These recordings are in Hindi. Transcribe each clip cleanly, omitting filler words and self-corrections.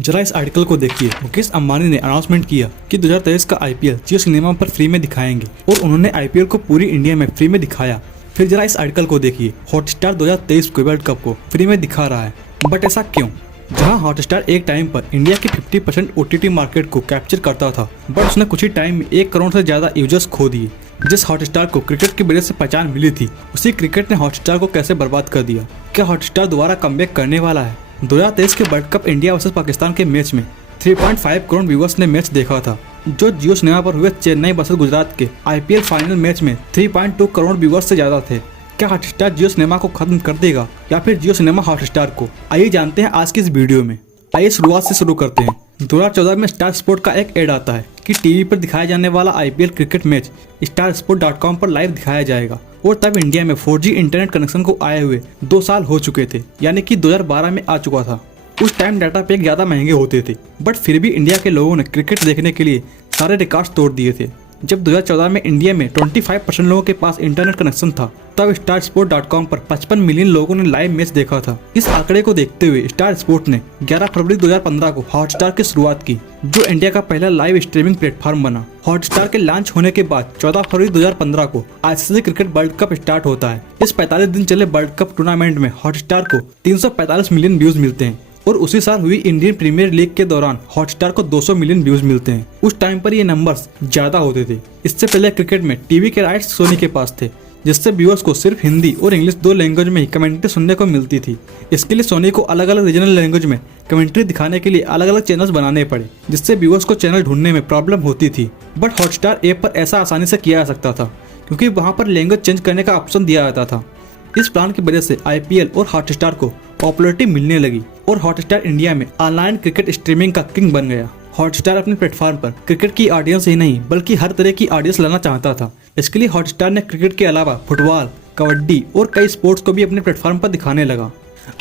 जरा इस आर्टिकल को देखिए। मुकेश अंबानी ने अनाउंसमेंट किया कि 2023 का आईपीएल जियो सिनेमा पर फ्री में दिखाएंगे और उन्होंने आईपीएल को पूरी इंडिया में फ्री में दिखाया। फिर जरा इस आर्टिकल को देखिए। हॉटस्टार 2023 के वर्ल्ड कप को फ्री में दिखा रहा है, बट ऐसा क्यों? जहां हॉटस्टार एक टाइम पर इंडिया की 50% ओटीटी मार्केट को कैप्चर करता था, बट उसने कुछ ही टाइम में 1 करोड़ से ज्यादा यूजर्स खो दिए। जिस हॉटस्टार को क्रिकेट की वजह से पहचान मिली थी, उसी क्रिकेट ने हॉटस्टार को कैसे बर्बाद कर दिया। क्या हॉटस्टार दोबारा कमबैक करने वाला है? 2023 के world cup India versus Pakistan के मैच में 3.5 करोड़ व्यूअर्स ने मैच देखा था, जो जियो सिनेमा पर हुए चेन्नई वर्सेस गुजरात के आईपीएल फाइनल मैच में 3.2 करोड़ व्यूअर्स से ज्यादा थे। क्या हॉटस्टार जियो सिनेमा को खत्म कर देगा या फिर जियो सिनेमा हॉटस्टार को? आइए जानते हैं आज की इस वीडियो में। आइए शुरुआत से शुरू करते हैं। 2014 में स्टार स्पोर्ट का एक ऐड आता है कि टीवी पर दिखाया जाने वाला आईपीएल क्रिकेट मैच starsport.com पर लाइव दिखाया जाएगा, और तब इंडिया में 4G इंटरनेट कनेक्शन को आए हुए 2 साल हो चुके थे, यानी कि 2012 में आ चुका था। उस टाइम डाटा पैक ज्यादा महंगे होते थे, बट फिर भी इंडिया के लोगों ने क्रिकेट देखने के लिए सारे रिकॉर्ड्स तोड़ दिए थे। जब 2014 में इंडिया में 25% लोगों के पास इंटरनेट कनेक्शन था, तब starsport.com पर 55 मिलियन लोगों ने लाइव मैच देखा था। इस आंकड़े को देखते हुए स्टार स्पोर्ट ने 11 फरवरी 2015 को हॉटस्टार की शुरुआत की, जो इंडिया का पहला लाइव स्ट्रीमिंग प्लेटफॉर्म बना। हॉटस्टार के लॉन्च होने के बाद 14 फरवरी 2015 को ICC cricket world cup start होता है। इस 45 दिन चले वर्ल्ड कप टूर्नामेंट में हॉटस्टार को 345 मिलियन व्यूज मिलते हैं, और उसी साल हुई इंडियन प्रीमियर लीग के दौरान हॉटस्टार को 200 मिलियन व्यूज मिलते हैं। उस टाइम पर ये नंबर्स ज्यादा होते थे। इससे पहले क्रिकेट में टीवी के राइट्स सोनी के पास थे, जिससे व्यूअर्स को सिर्फ हिंदी और इंग्लिश 2 लैंग्वेज में ही कमेंट्री सुनने को मिलती थी। इसके लिए सोनी को अलग अलग रीजनल लैंग्वेज में कमेंट्री दिखाने के लिए अलग अलग चैनल्स बनाने पड़े, जिससे व्यूअर्स को चैनल ढूंढने में प्रॉब्लम होती थी। बट हॉटस्टार ऐप पर ऐसा आसानी से किया जा सकता था, क्योंकि वहाँ पर लैंग्वेज चेंज करने का ऑप्शन दिया जाता था। इस प्लान की वजह से आईपीएल और हॉटस्टार को पॉपुलैरिटी मिलने लगी, और हॉटस्टार इंडिया में ऑनलाइन क्रिकेट स्ट्रीमिंग का किंग बन गया। हॉटस्टार अपने प्लेटफॉर्म पर क्रिकेट की ऑडियंस ही नहीं, बल्कि हर तरह की ऑडियंस लाना चाहता था। इसके लिए हॉटस्टार ने क्रिकेट के अलावा फुटबॉल, कबड्डी और कई स्पोर्ट्स को भी अपने प्लेटफॉर्म पर दिखाने लगा।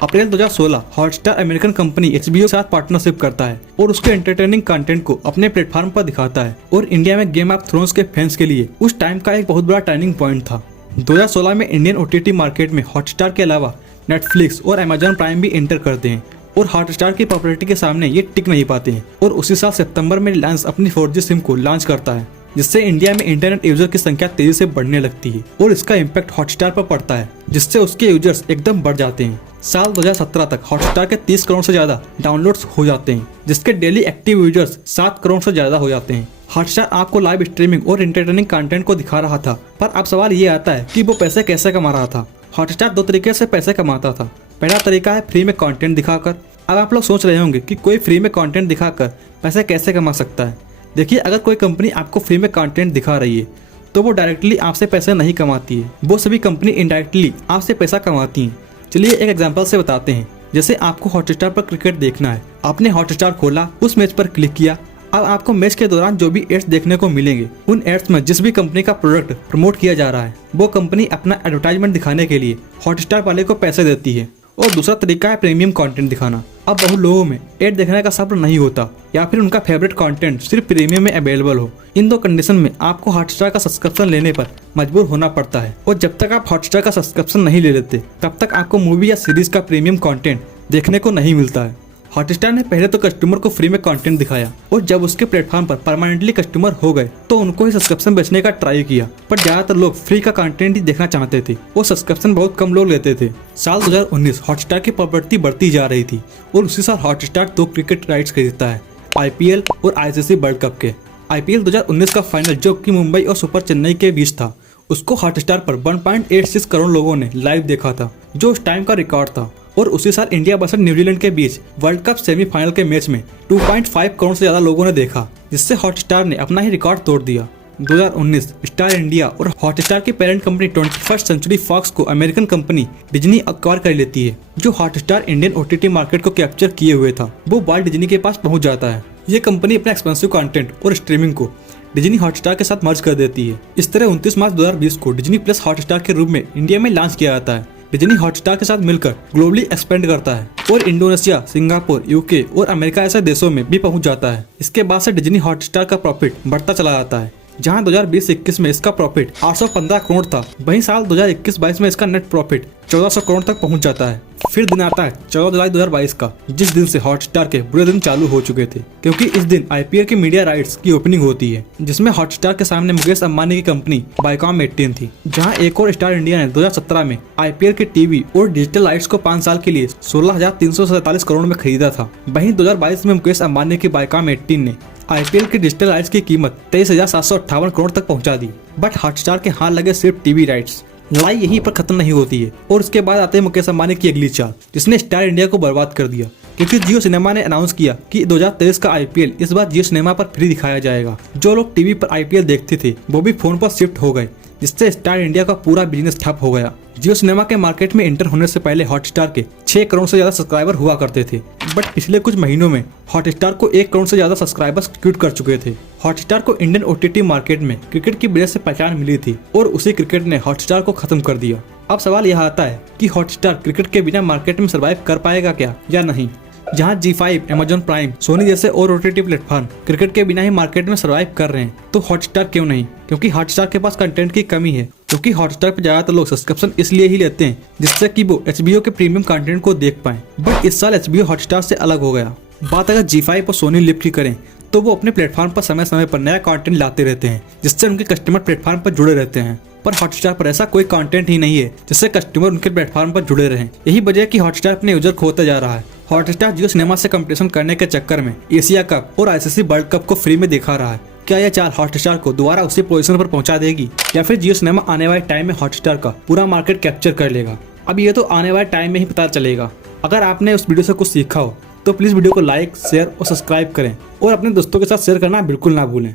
अप्रैल 2016 हॉटस्टार अमेरिकन कंपनी HBO के साथ पार्टनरशिप करता है और उसके एंटरटेनिंग कंटेंट को अपने प्लेटफॉर्म पर दिखाता है, और इंडिया में गेम ऑफ थ्रोन्स के फैंस के लिए उस टाइम का एक बहुत बड़ा टर्निंग पॉइंट था। 2016 में इंडियन ओटीटी मार्केट में हॉटस्टार के अलावा नेटफ्लिक्स और अमेजॉन प्राइम भी एंटर करते हैं, और हॉटस्टार की पॉपुलैरिटी के सामने ये टिक नहीं पाते हैं। और उसी साल सितंबर में रिलायंस अपनी 4G सिम को लॉन्च करता है, जिससे इंडिया में इंटरनेट यूजर की संख्या तेजी से बढ़ने लगती है, और इसका इम्पैक्ट हॉटस्टार पर पड़ता है, जिससे उसके यूजर्स एकदम बढ़ जाते हैं। साल 2017 तक हॉटस्टार के 30 करोड़ से ज्यादा डाउनलोड्स हो जाते हैं, जिसके डेली एक्टिव यूजर्स 7 करोड़ से ज्यादा हो जाते हैं। हॉटस्टार आपको लाइव स्ट्रीमिंग और एंटरटेनिंग कंटेंट को दिखा रहा था, पर अब सवाल ये आता है कि वो पैसे कैसे कमा रहा था। हॉटस्टार 2 तरीके से पैसे कमाता था। पहला तरीका है फ्री में कंटेंट दिखाकर। अब आप लोग सोच रहे होंगे कि कोई फ्री में कंटेंट दिखाकर पैसे कैसे कमा सकता है। देखिए, अगर कोई कंपनी आपको फ्री में कंटेंट दिखा रही है, तो वो डायरेक्टली आपसे पैसे नहीं कमाती है, वो सभी कंपनी इनडायरेक्टली आपसे पैसा कमाती है। चलिए एक एग्जांपल से बताते हैं। जैसे आपको हॉटस्टार पर क्रिकेट देखना है, आपने हॉटस्टार खोला, उस मैच पर क्लिक किया। अब आपको मैच के दौरान जो भी एड्स देखने को मिलेंगे, उन एड्स में जिस भी कंपनी का प्रोडक्ट प्रमोट किया जा रहा है, वो कंपनी अपना एडवर्टाइजमेंट दिखाने के लिए हॉटस्टार वाले को पैसे देती है। और दूसरा तरीका है प्रीमियम कंटेंट दिखाना। अब बहुत लोगों में एड देखने का सब्र नहीं होता, या फिर उनका फेवरेट कंटेंट सिर्फ प्रीमियम में अवेलेबल हो। इन 2 कंडीशन में आपको हॉटस्टार का सब्सक्रिप्शन लेने पर मजबूर होना पड़ता है, और जब तक आप हॉटस्टार का सब्सक्रिप्शन नहीं ले लेते, तब तक आपको मूवी या सीरीज का प्रीमियम कंटेंट देखने को नहीं मिलता है। हॉटस्टार ने पहले तो कस्टमर को फ्री में कंटेंट दिखाया, और जब उसके प्लेटफॉर्म पर परमानेंटली कस्टमर हो गए, तो उनको ही सब्सक्रिप्शन बेचने का ट्राई किया। पर ज्यादातर लोग फ्री का कंटेंट ही देखना चाहते थे, और सब्सक्रिप्शन बहुत कम लोग लेते थे। साल 2019 हॉटस्टार की पॉपुलैरिटी बढ़ती जा रही थी, और उसी साल हॉटस्टार 2 क्रिकेट राइट्स खरीदता है, आईपीएल और आईसीसी वर्ल्ड कप के। आईपीएल 2019 का फाइनल, जो कि मुंबई और सुपर चेन्नई के बीच था, उसको हॉटस्टार पर 1.86 करोड़ लोगों ने लाइव देखा था, जो उस टाइम का रिकॉर्ड था। और उसी साल इंडिया वर्सेस न्यूजीलैंड के बीच वर्ल्ड कप सेमीफाइनल के मैच में 2.5 करोड़ से ज्यादा लोगों ने देखा, जिससे हॉटस्टार ने अपना ही रिकॉर्ड तोड़ दिया। 2019 स्टार इंडिया और हॉटस्टार की parent company 21st century Fox को अमेरिकन कंपनी डिज्नी अक्वायर कर लेती है, जो हॉटस्टार इंडियन ओटीटी मार्केट को कैप्चर किए हुए था, वो वाल्ट डिज्नी के पास पहुंच जाता है। ये कंपनी अपने एक्सपेंसिव कंटेंट और स्ट्रीमिंग को डिज्नी हॉटस्टार के साथ मर्ज कर देती है। इस तरह 29 मार्च 2020 को डिज्नी प्लस हॉटस्टार के रूप में इंडिया में लॉन्च किया जाता है। डिज्नी हॉटस्टार के साथ मिलकर ग्लोबली एक्सपेंड करता है, और इंडोनेशिया, सिंगापुर, यूके और अमेरिका ऐसे देशों में भी पहुंच जाता है। इसके बाद से डिज्नी हॉटस्टार का प्रॉफिट बढ़ता चला जाता है, जहां 2020-21 में इसका प्रॉफिट 815 करोड़ था। वहीं साल 2021-22 में इसका नेट प्रॉफिट 1400 करोड़ तक पहुंच जाता है। फिर दिन आता है 14 जुलाई 2022 का, जिस दिन से हॉटस्टार के बुरे दिन चालू हो चुके थे, क्योंकि इस दिन आईपीएल के मीडिया राइट्स की ओपनिंग होती है, जिसमें हॉटस्टार के सामने मुकेश अंबानी की कंपनी वायकॉम 18 थी, जहां एक और स्टार इंडिया ने 2017 में आईपीएल के टीवी और डिजिटल राइट्स को 5 साल के लिए 16,347 करोड़ में खरीदा था। वहीं 2022 में मुकेश अंबानी की वायकॉम 18 ने आईपीएल के डिजिटल राइट्स की कीमत 23,758 करोड़ तक पहुंचा दी। बट हॉटस्टार के हाथ लगे सिर्फ टीवी राइट्स। लड़ाई यहीं पर खत्म नहीं होती है और उसके बाद आते हैं मुकेश अंबानी की अगली चाल, जिसने स्टार इंडिया को बर्बाद कर दिया, क्योंकि जियो सिनेमा ने अनाउंस किया कि 2023 का आईपीएल इस बार जियो सिनेमा पर फ्री दिखाया जाएगा। जो लोग टीवी पर आईपीएल देखते थे वो भी फोन पर शिफ्ट हो गए, जिससे स्टार इंडिया का पूरा बिजनेस ठप हो गया। जियो सिनेमा के मार्केट में एंटर होने से पहले हॉटस्टार के 6 करोड़ से ज्यादा सब्सक्राइबर हुआ करते थे, बट पिछले कुछ महीनों में हॉटस्टार को 1 करोड़ से ज्यादा सब्सक्राइबर्स क्यूट कर चुके थे। हॉटस्टार को इंडियन ओटीटी मार्केट में क्रिकेट की वजह से पहचान मिली थी और उसी क्रिकेट ने हॉटस्टार को खत्म कर दिया। अब सवाल यह आता है कि हॉटस्टार क्रिकेट के बिना मार्केट में सर्वाइव कर पाएगा क्या या नहीं। जहां G5, Amazon प्राइम, सोनी जैसे और ओटीटी प्लेटफॉर्म क्रिकेट के बिना ही मार्केट में सर्वाइव कर रहे हैं, तो हॉटस्टार क्यों नहीं? क्योंकि हॉटस्टार के पास कंटेंट की कमी है, क्योंकि हॉटस्टार पर ज्यादातर लोग सब्सक्रिप्शन इसलिए ही लेते हैं जिससे कि वो HBO के प्रीमियम कंटेंट को देख पाएं। बट इस साल HBO हॉटस्टार से अलग हो गया। बात अगर G5 और सोनी लिव की करें तो वो अपने प्लेटफॉर्म पर समय समय पर नया कंटेंट लाते रहते हैं, जिससे उनके कस्टमर प्लेटफॉर्म पर जुड़े रहते हैं। पर हॉटस्टार पर ऐसा कोई कंटेंट ही नहीं है जिससे कस्टमर उनके प्लेटफॉर्म पर जुड़े रहें। यही वजह है कि हॉटस्टार अपने यूजर खोता जा रहा है। हॉटस्टार जियो सिनेमा से कंपटीशन करने के चक्कर में एशिया कप और आईसीसी वर्ल्ड कप को फ्री में दिखा रहा है। क्या यह चाल हॉटस्टार को दोबारा उसी पोजीशन पर पहुंचा देगी, या फिर जियो सिनेमा आने वाले टाइम में हॉटस्टार का पूरा मार्केट कैप्चर कर लेगा? अब ये तो आने वाले टाइम में ही पता चलेगा। अगर आपने उस वीडियो से कुछ सीखा हो तो प्लीज वीडियो को लाइक, शेयर और सब्सक्राइब करें और अपने दोस्तों के साथ शेयर करना बिल्कुल ना भूलें।